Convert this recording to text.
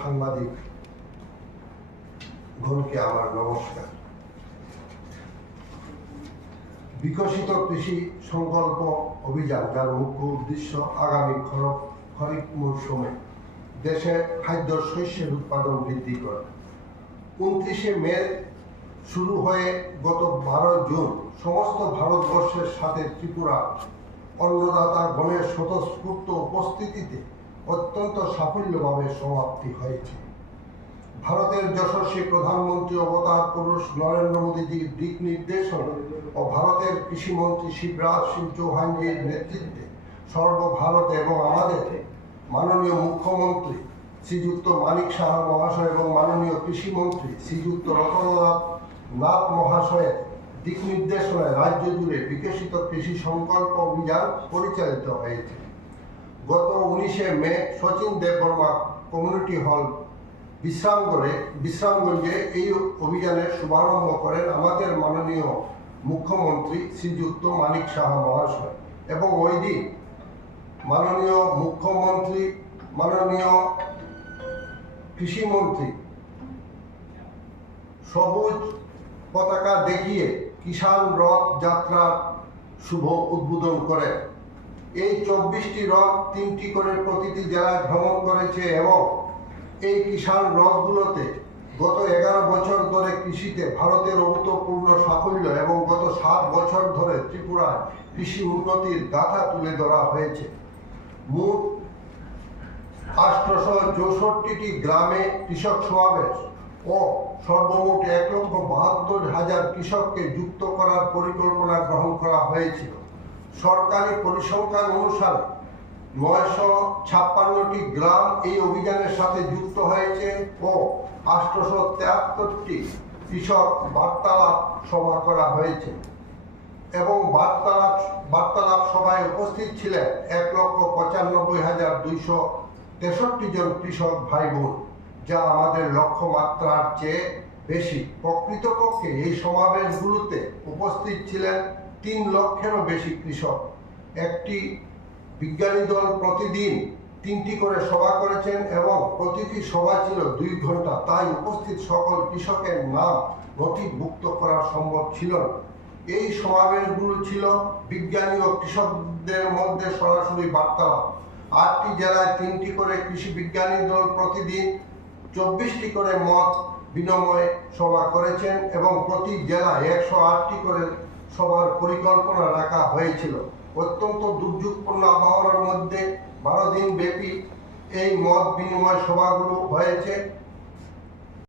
সাংবাদিক গণকে আমার নমস্কার। বিকশিত কৃষি সংকল্প অভিযান, যার মুখ্য উদ্দেশ্য আগামী খরিফ মৌসুমে দেশে খাদ্য শস্যের উৎপাদন বৃদ্ধি করা। 29শে মে শুরু হয়ে গত 12 জুন সমস্ত ভারতবর্ষের সাথে ত্রিপুরা অন্নদাতা গণের স্বতঃস্ফূর্ত উপস্থিতিতে অত্যন্ত সাফল্যভাবে সমাপ্তি হয়েছে। ভারতের যশস্বী প্রধানমন্ত্রী অবতার পুরুষ নরেন্দ্র মোদীজির দিক নির্দেশনা ও ভারতের কৃষিমন্ত্রী শিবরাজ সিং চৌহানজির নেতৃত্বে সর্বভারতে এবং আমাদের মাননীয় মুখ্যমন্ত্রী শ্রীযুক্ত মানিক সাহা মহাশয় এবং মাননীয় কৃষিমন্ত্রী শ্রীযুক্ত রতননাথ মহাশয়ের দিক নির্দেশনায় রাজ্য জুড়ে বিকশিত কৃষি সংকল্প অভিযান পরিচালিত হয়েছে। গত 19শে মে শচীন দেববর্মা কমিউনিটি হল বিশ্রামগঞ্জে এই অভিযানের শুভারম্ভ করেন আমাদের মাননীয় মুখ্যমন্ত্রী শ্রীযুক্ত মানিক সাহা মহাশয়, এবং ওই দিন মাননীয় মুখ্যমন্ত্রী, মাননীয় কৃষিমন্ত্রী সবুজ পতাকা দেখিয়ে কিষাণ রথ যাত্রার শুভ উদ্বোধন করেন। এই 24টি রথ 3টি করে প্রতিটি জেলায় ভ্রমণ করেছে এবং এই কিষাণ রথগুলোতে গত 11 বছর ধরে কৃষিতে ভারতের অভূতপূর্ণ সাফল্য এবং গত 7 বছর ধরে ত্রিপুরায় কৃষি উন্নতির গাথা তুলে ধরা হয়েছে। মোট 864টি গ্রামে কৃষক সমাবেশ ও সর্বমোট 1,72,000 কৃষককে যুক্ত করার পরিকল্পনা গ্রহণ করা হয়েছিল। সরকারি পরিসংখ্যান অনুসারে 956টি গ্রাম এই অভিযানের সাথে যুক্ত হয়েছে ও 873টি কৃষক বার্তালাপ সভা করা হয়েছে এবং বার্তালাপ সভায় উপস্থিত ছিলেন 1,95,263 জন কৃষক ভাই বোন, যা আমাদের লক্ষ্যমাত্রার চেয়ে বেশি। প্রকৃতপক্ষে এই সমাবেশগুলোতে উপস্থিত ছিলেন 3 লক্ষেরও বেশি কৃষক। একটি বিজ্ঞানী দল প্রতিদিন 3টি করে সভা করেছেন এবং প্রতিটি সভা ছিল 2 ঘন্টা, তাই উপস্থিত সকল কৃষকের নাম নথিভুক্ত করা সম্ভব ছিল না। এই সমাবেশগুলো ছিল বিজ্ঞানী ও কৃষকদের মধ্যে সরাসরি বার্তালাপ। 8টি জেলায় 3টি করে কৃষি বিজ্ঞানী দল প্রতিদিন 24টি করে মত বিনিময় সভা করেছেন এবং প্রতি জেলায় 108টি করে সভার পরিকল্পনা রাখা হয়েছিল। অত্যন্ত দুর্যোগপূর্ণ আবহাওয়ার মধ্যে 12 দিন ব্যাপী এই মত বিনিময় সভাগুলো হয়েছে।